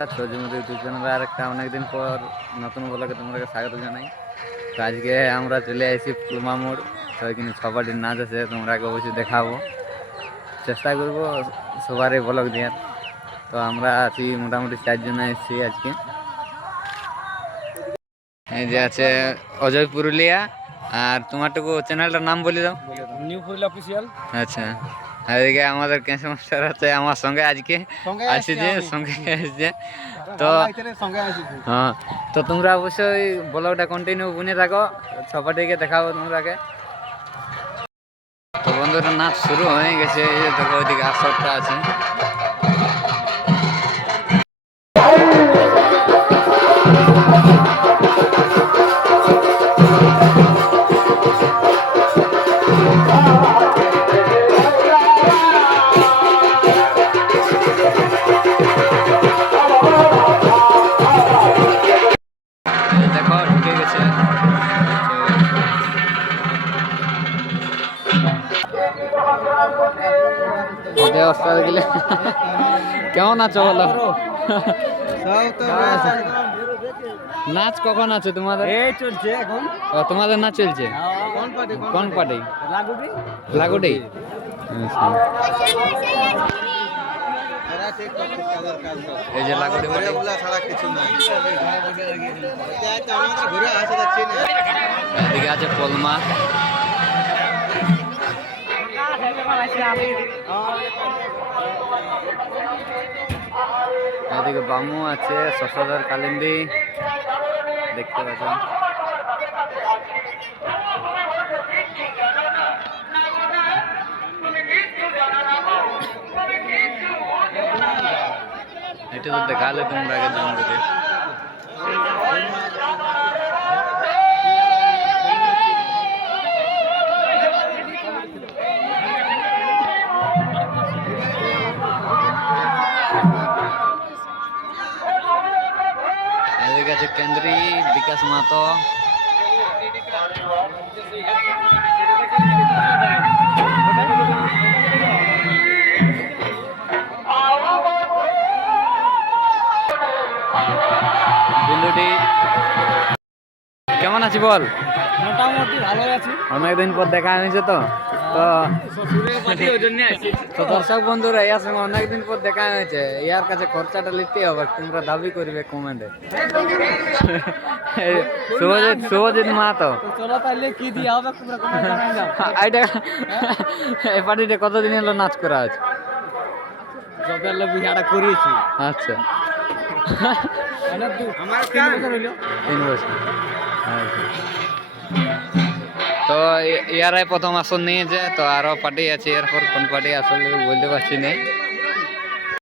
সৌজন্যদের YouTube চ্যানেলে আরেকটা অনেকদিন পর নতুন ব্লগে তোমাদেরকে স্বাগত জানাই। তো আজকে আমরা চলে আসি ফুলমা মোড়। তো এখানে ছপাটির নাচ আছে, তোমরাকে অবশ্যই দেখাবো, চেষ্টা করবো সবারই ব্লগ দেওয়ার। তো আমরা আছি মোটামুটি 4 জন এসেছি আজকে। এই যে আছে অজয় পুরুলিয়া, আর তোমারটুকু চ্যানেলটার নাম বলে দাও। New Purulia official. আচ্ছা, আর এদিকে আমাদের ক্যাশ মাস্টার আছে আমার সঙ্গে আজকে আসছে, সঙ্গে এসছে। তো হ্যাঁ, তো তোমরা অবশ্যই ব্লগটা কন্টিনিউ বুনে থাকো, ছপাটিকে দেখাবো তোমরাকে। তো বন্ধুরা নাচ শুরু হয়ে গেছে, এই যে দেখো ওইদিকে আসরটা আছে। দেখো ঢুকে গেছে। কেমন আছো বলো? নাচ কখন আছে তোমাদের? এই চলছে এখন। ও, তোমাদের নাচ চলছে কোন পার্টি? লাগুডি। এই যে লাগুডি এদিকে আছে পলমা, এদিকে বামু আছে, শশধর কালিন্দি দেখতে পাচ্ছেন। এটা তো দেখালে তোমরা আগে জানবে। এদিকে আছে কেন্দ্রী বিকাশ মাহাতো, বিলুডি। কেমন আছি বল? মোটামুটি ভালো আছি। অনেকদিন পর দেখা হয়েছে তো তো দর্শক বন্ধুরা, ইয়ার সঙ্গে অনেকদিন পর দেখা হয়েছে, ইয়ার কাছে খরচাটা নিতেই হবে, তোমরা দাবি করবে কমেন্টে। শুভজিৎ মাহাতো, চলো তাহলে কি দিয়া হবে তোমরা কমেন্ট জানাই দাও। এইটা এই পার্টিতে কতদিন হলো নাচ করা আছে? জবের লাগি এটা করিয়েছি। আচ্ছা, আমার 3 বছর হলো। 3 বছর। আচ্ছা, তো ইয়ারাই প্রথম আসন নিয়েছে, তো আরো পার্টি আছে, এরপর কোন পার্টি আসলে বলতে পারছি না।